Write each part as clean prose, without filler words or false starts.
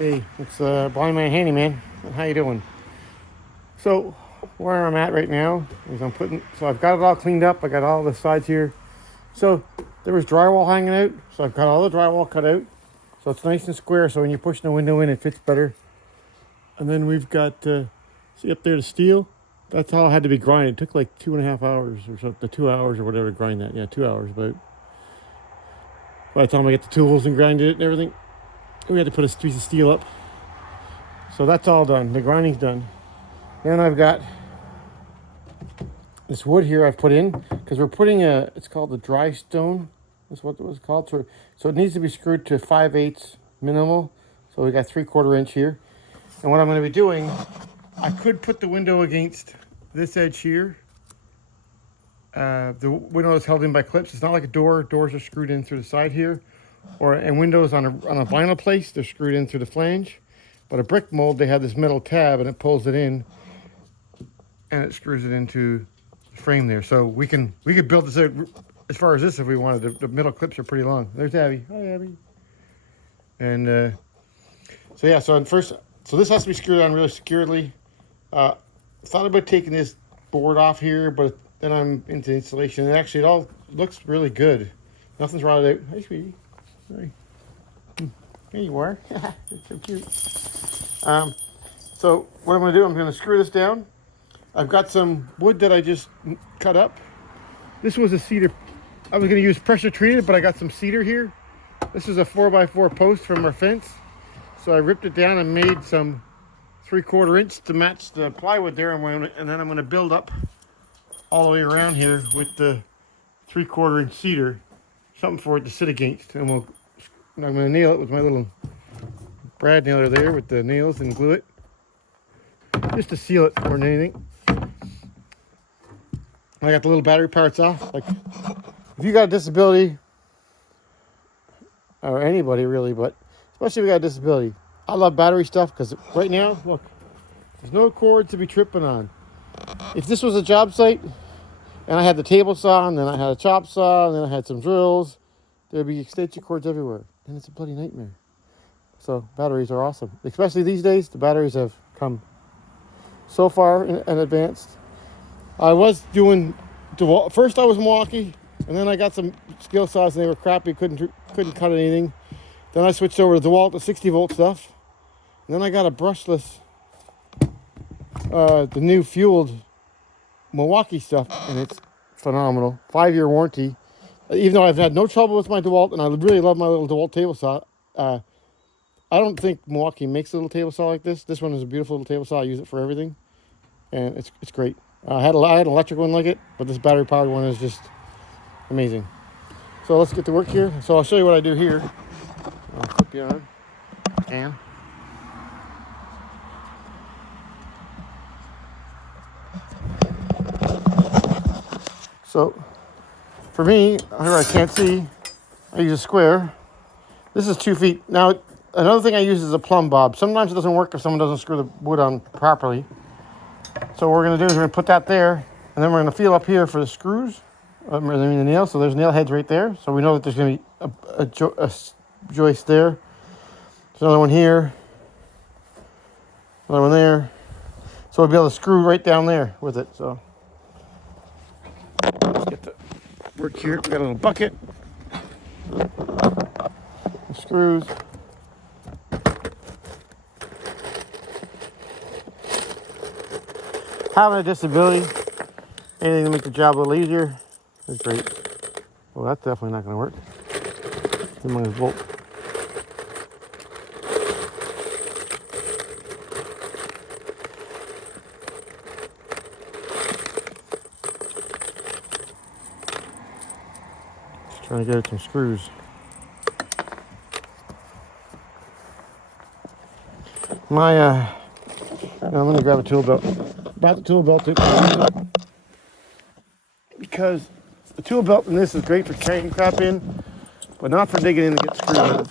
Hey, it's Blind Man Handyman. How you doing? So, where I'm at right now is so I've got it all cleaned up. I got all the sides here. So, there was drywall hanging out. So I've got all the drywall cut out. So it's nice and square. So when you're pushing the window in, it fits better. And then we've got, see up there the steel? That's all had to be grinded. It took like 2.5 hours or something, 2 hours or whatever to grind that. Yeah, 2 hours. But by the time I get the tools and grinded it and everything, we had to put a piece of steel up. So that's all done. The grinding's done. Then I've got this wood here I've put in because we're putting it's called the dry stone. That's what it was called. So it needs to be screwed to 5/8 minimal. So we got 3/4 inch here. And what I'm going to be doing, I could put the window against this edge here. The window is held in by clips. It's not like a door. Doors are screwed in through the side here. And windows on a vinyl place, they're screwed in through the flange. But a brick mold, they have this metal tab and it pulls it in and it screws it into the frame there. So we could build this out as far as this if we wanted. The middle clips are pretty long. There's Abby. Hi, Abby. And so yeah, so this has to be screwed on really securely. Thought about taking this board off here, but then I'm into installation. And actually, it all looks really good. Nothing's rotted out. Hi, sweetie. Sorry. There you are. You're so cute. So what I'm going to do, I'm going to screw this down. I've got some wood that I just cut up. This was a cedar. I was going to use pressure treated, but I got some cedar here. This is a 4x4 post from our fence. So I ripped it down and made some 3/4 inch to match the plywood there. And then I'm going to build up all the way around here with the 3/4 inch cedar. Something for it to sit against. And I'm going to nail it with my little brad nailer there with the nails and glue it. Just to seal it more than anything. I got the little battery parts off. Like, if you got a disability, or anybody really, but especially if you got a disability, I love battery stuff because right now, look, there's no cord to be tripping on. If this was a job site and I had the table saw and then I had a chop saw and then I had some drills, there'd be extension cords everywhere, and it's a bloody nightmare. So batteries are awesome, especially these days. The batteries have come so far and advanced. I was doing first I was Milwaukee, and then I got some skill saws and they were crappy, couldn't cut anything. Then I switched over to DeWalt, the 60-volt stuff. And then I got a brushless, the new fueled Milwaukee stuff, and it's phenomenal. 5-year warranty. Even though I've had no trouble with my DeWalt, and I really love my little DeWalt table saw. I don't think Milwaukee makes a little table saw like this. This one is a beautiful little table saw. I use it for everything, and it's great. I had an electric one like it, but this battery powered one is just amazing. So let's get to work here. So I'll show you what I do here. I'll flip you on. And so for me, here I can't see, I use a square. This is 2 feet. Now, another thing I use is a plumb bob. Sometimes it doesn't work if someone doesn't screw the wood on properly. So what we're going to do is we're going to put that there, and then we're going to feel up here for the screws, the nails. So there's nail heads right there. So we know that there's going to be a joist there. There's another one here, another one there. So we'll be able to screw right down there with it. So let's get to work here. We got a little bucket, screws. Having a disability, anything to make the job a little easier is great. Well, that's definitely not going to work. I'm going to bolt. Just trying to get it some screws. Now I'm going to grab a tool belt. Brought the tool belt because the tool belt in this is great for carrying crap in, but not for digging in to get screws out of.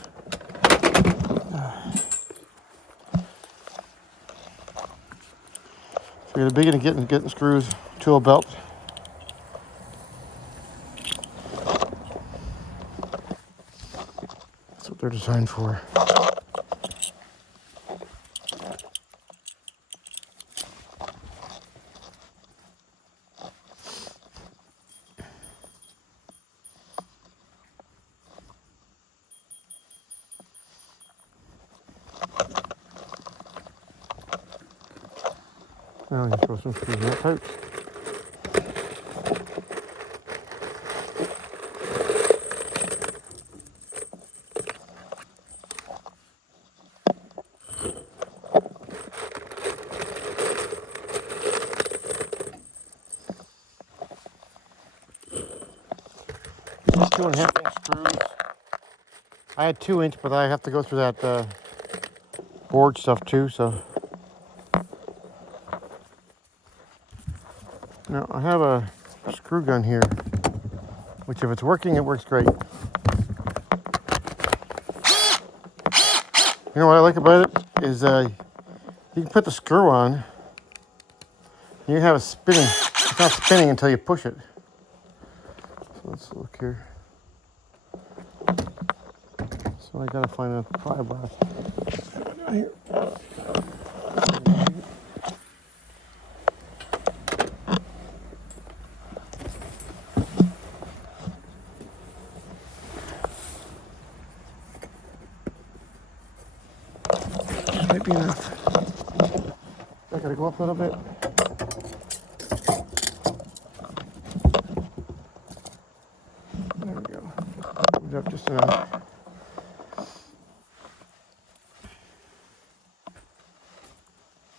So you're big into getting screws, tool belt. That's what they're designed for. Now you throw some screws in that pipe. Just 2.5-inch screws. I had 2-inch, but I have to go through that board stuff too, so. Now I have a screw gun here, which if it's working, it works great. You know what I like about it is you can put the screw on, and you have it spinning. It's not spinning until you push it. So let's look here. So I gotta find a pry bar. Down here. Might be enough. I gotta go up a little bit. There we go. Moved up just enough.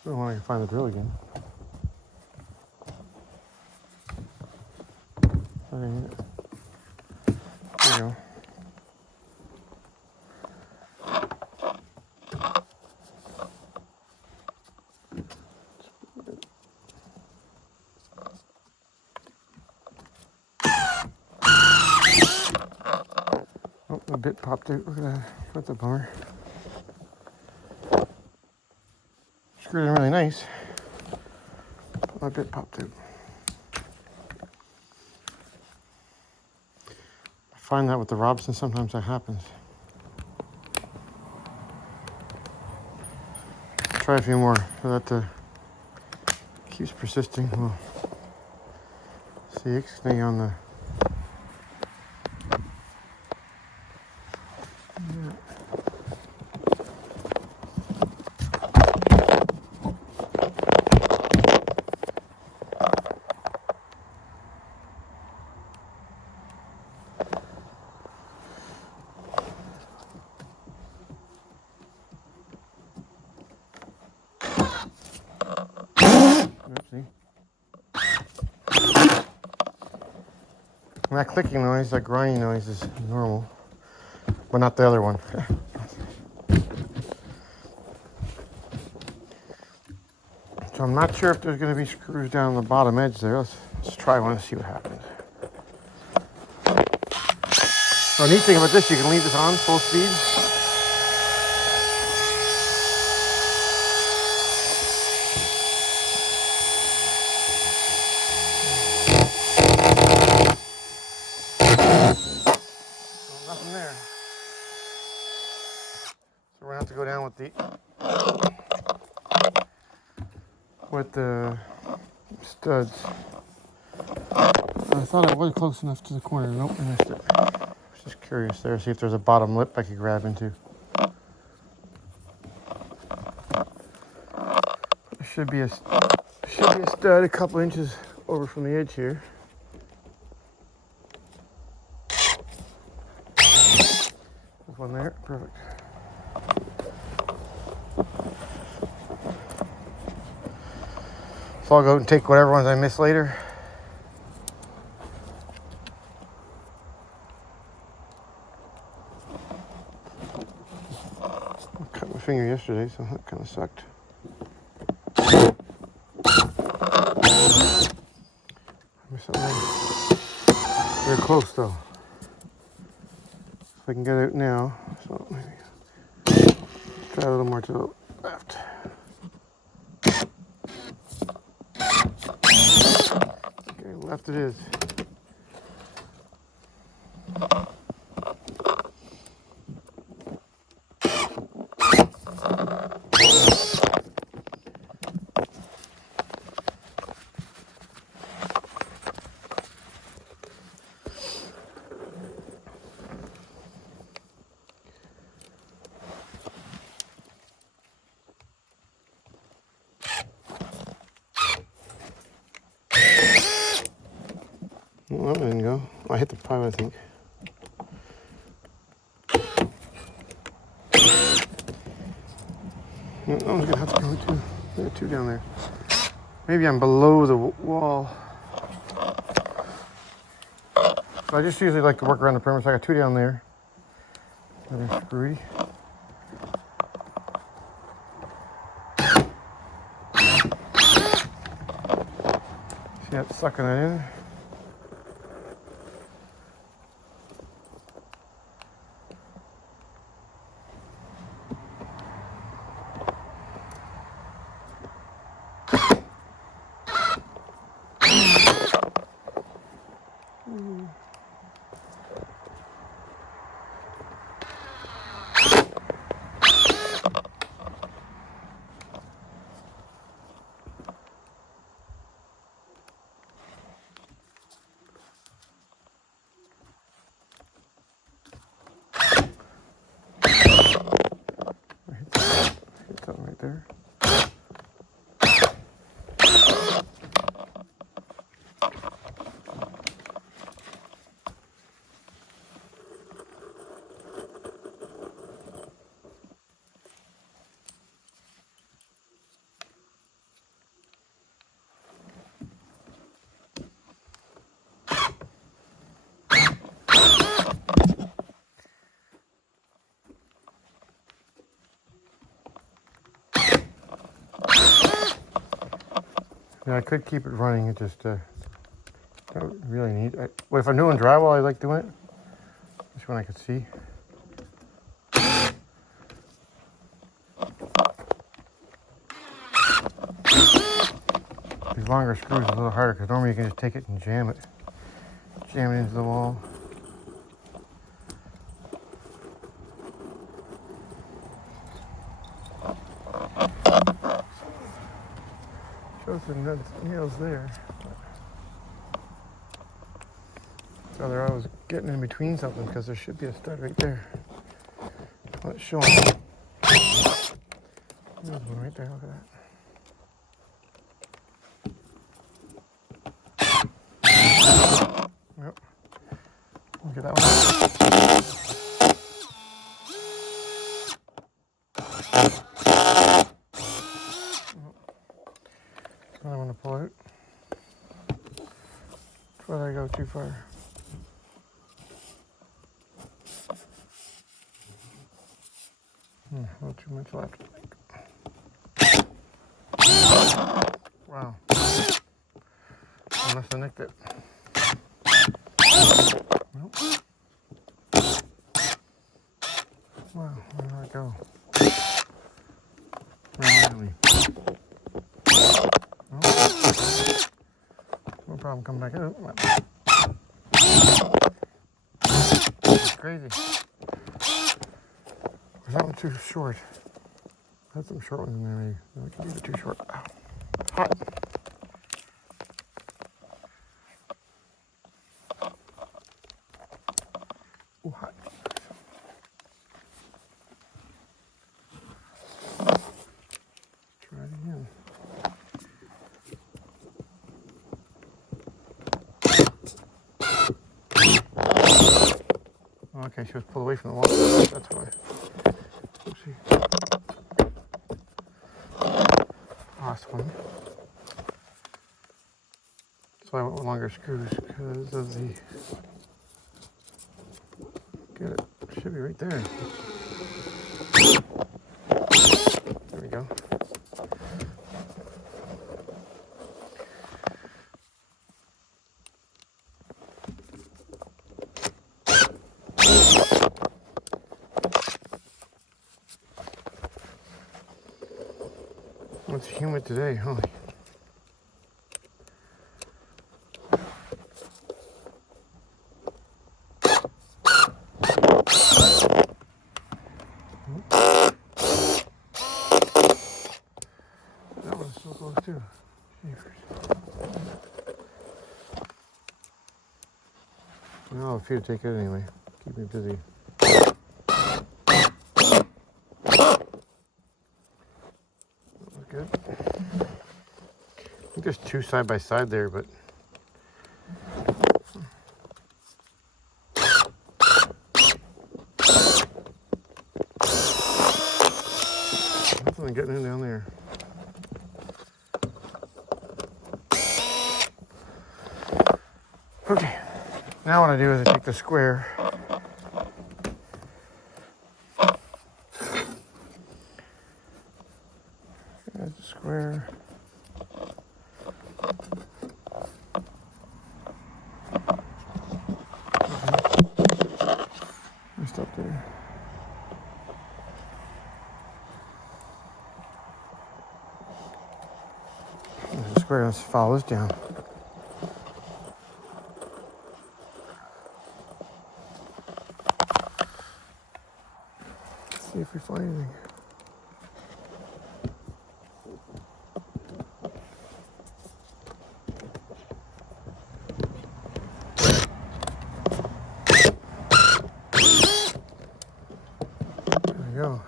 Oh, I can find the drill again. There you go. Oh, a bit popped out. Look at that. That's a bummer. Screwed in really nice. A bit popped out. I find that with the Robson, sometimes that happens. Try a few more for that keeps persisting. Well, see, ixnay on the. Oopsie. And that clicking noise, that grinding noise is normal, but not the other one. So I'm not sure if there's going to be screws down the bottom edge there. Let's try one and see what happens. So the neat thing about this, you can leave this on full speed. Nothing there. So we're gonna have to go down with the studs. I thought I was close enough to the corner. Nope, I missed it. I was just curious there, see if there's a bottom lip I could grab into. There should be a stud a couple inches over from the edge here. There's one there, perfect. So I'll go and take whatever ones I miss later. I cut my finger yesterday, so that kind of sucked. Very close though. If I can get it now, so maybe try a little more to the left. Okay, left it is. Well, there you go. I hit the pipe, I think. Oh, I'm gonna have to go too. There are two down there. Maybe I'm below the wall. So I just usually like to work around the perimeter. So I got two down there that are screwy. See that sucking it in? Hit something right there. Yeah, I could keep it running. It just don't really need. Well, if I'm doing drywall, I like doing it. This one I could see. These longer screws are a little harder because normally you can just take it and jam it into the wall. Shows the nails there. So they're always getting in between something because there should be a stud right there. Let's show them. There's one right there. Look at that. Yep. Look at that one. So I want to pull out. Before I go too far. Not too much left. Wow. I must have nicked it. Nope. Wow, where did that go? Really? Oh. No problem coming back out. That's crazy. Was that one too short? Had some short ones in there maybe. No, it could be too short. Ow. Hot. Ooh, hot. Try it again. Okay, she was pulled away from the wall. That's why. Oopsie. Last one. So I went with longer screws because of the. Get it. Should be right there. There we go. It's humid today, holy. That one's so close too. Well, if you take it anyway, keep me busy. Good. I think there's two side by side there, but Nothing getting in down there. Okay, now what I do is I take the square. There's the square. Just up there. There's the square. Let's follow this down. See if we find anything. There we go.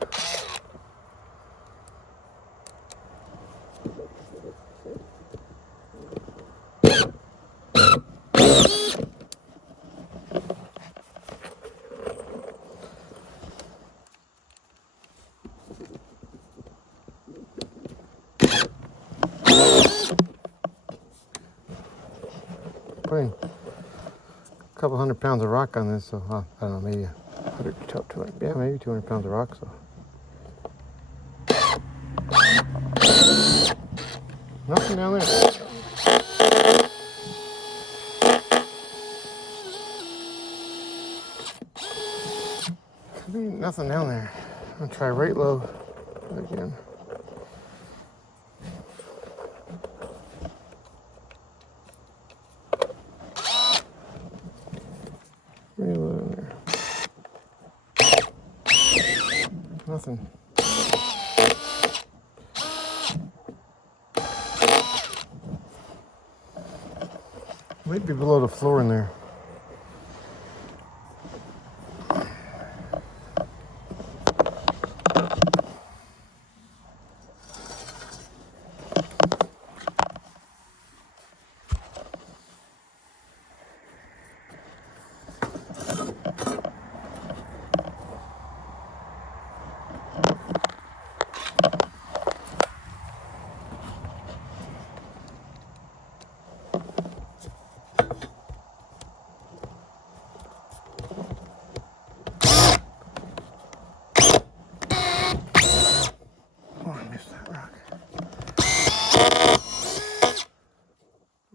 Putting a couple 100 pounds of rock on this, so I don't know, maybe 100 to yeah, maybe 200 pounds of rock. So nothing down there. Could be nothing down there. I'll try right low again. Right low in there. Nothing. Might be below the floor in there.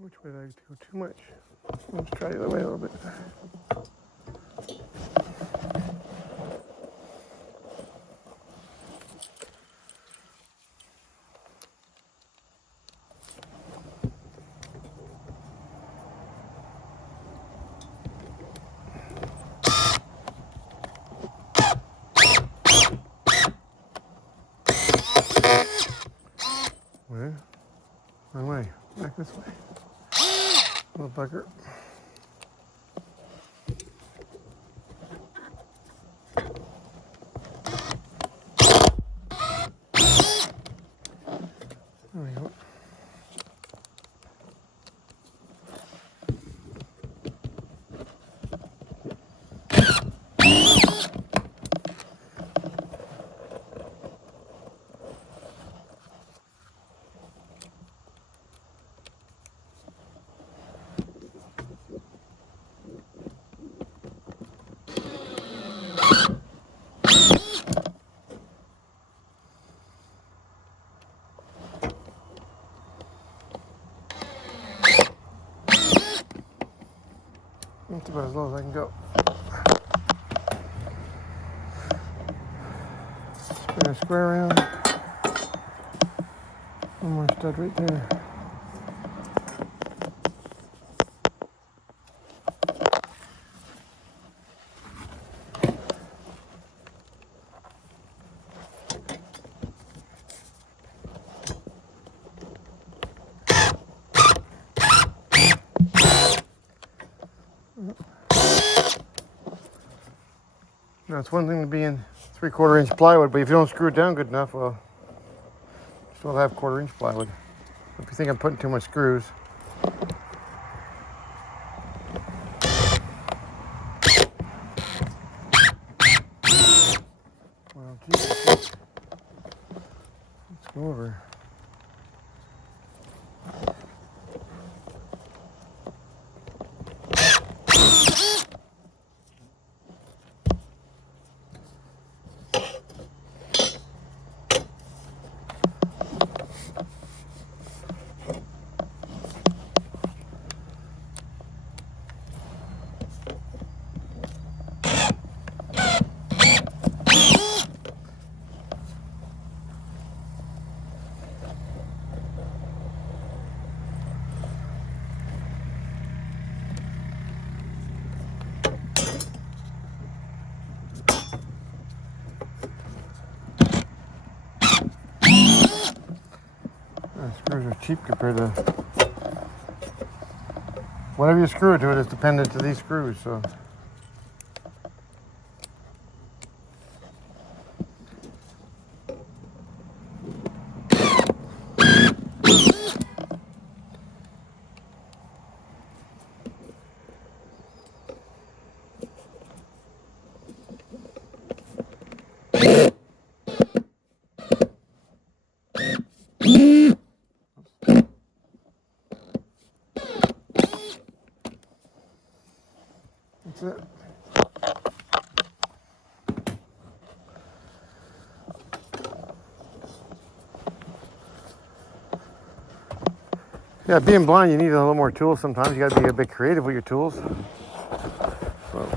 Which way did I go too much? Let's try the other way a little bit. Where? Wrong way. Back this way. Little bugger. There we go. That's about as low as I can go. Spin a square around. One more stud right there. Now it's one thing to be in 3/4 inch plywood, but if you don't screw it down good enough, well, you still have 1/4 inch plywood. If you think I'm putting too much screws. Well, geez. Go over. Screws are cheap compared to whatever you screw it to. It is dependent to these screws. So that's it. Yeah, being blind, you need a little more tools sometimes. You got to be a bit creative with your tools. So,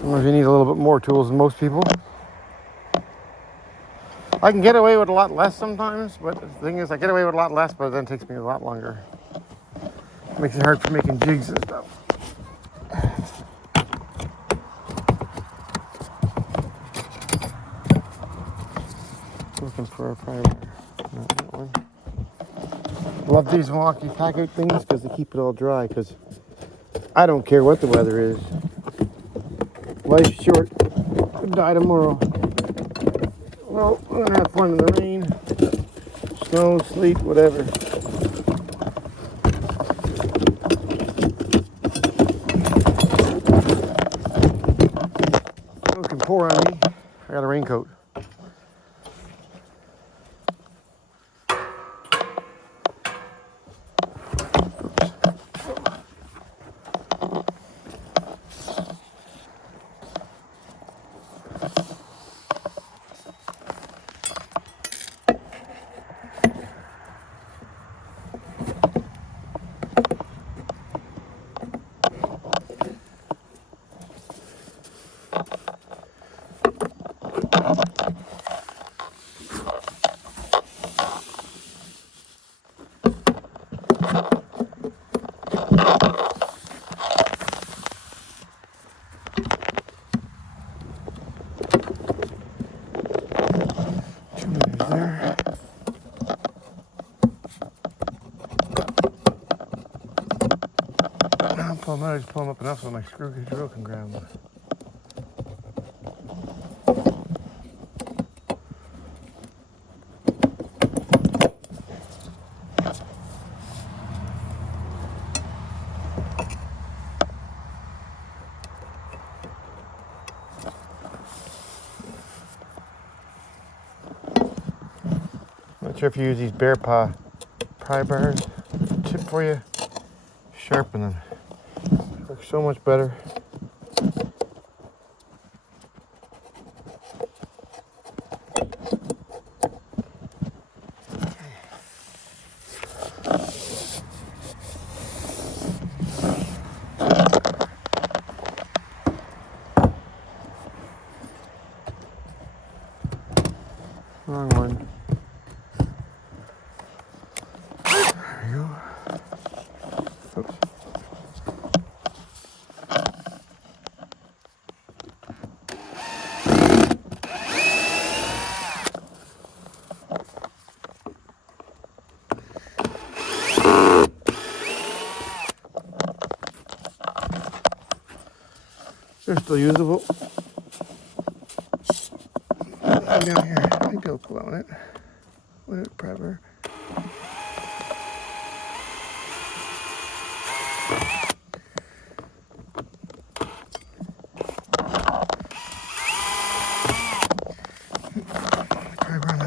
sometimes you need a little bit more tools than most people. I can get away with a lot less sometimes, but the thing is, I get away with a lot less, but then it takes me a lot longer. It makes it hard for making jigs and stuff. Looking for a pry wire. Not that one. Love these Milwaukee Pack-Out things because they keep it all dry. Because I don't care what the weather is. Life's short. Could die tomorrow. Well, we're gonna have fun in the rain, snow, sleet, whatever. Snow can pour on me. I got a raincoat. There. Now I just pull them up enough so my screw drill can grab them. Not sure if you use these bear paw pry bars. Tip for you, sharpen them. Works so much better. Wrong one. There you go. Oops. They're still usable. Down here, I think they'll pull out it. What is it, Prever? Prever on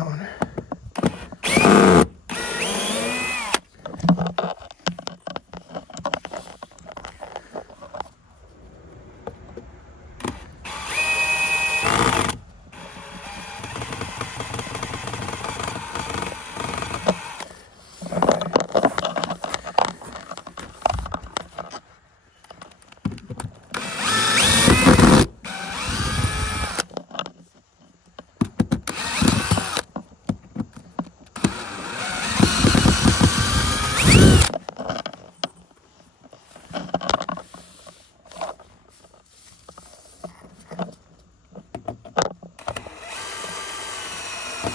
There's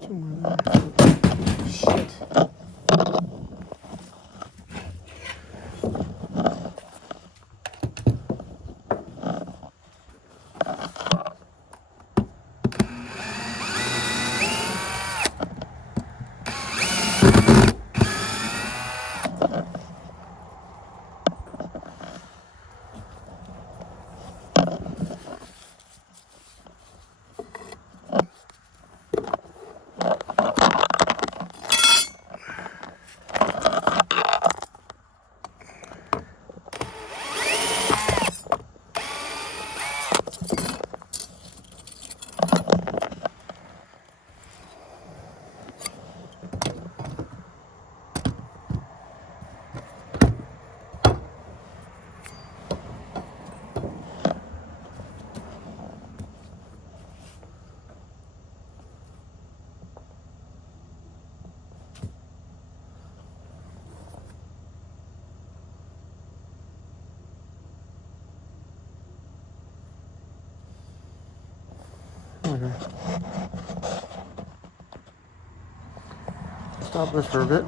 two more there. Shit. Okay. Stop this for a bit.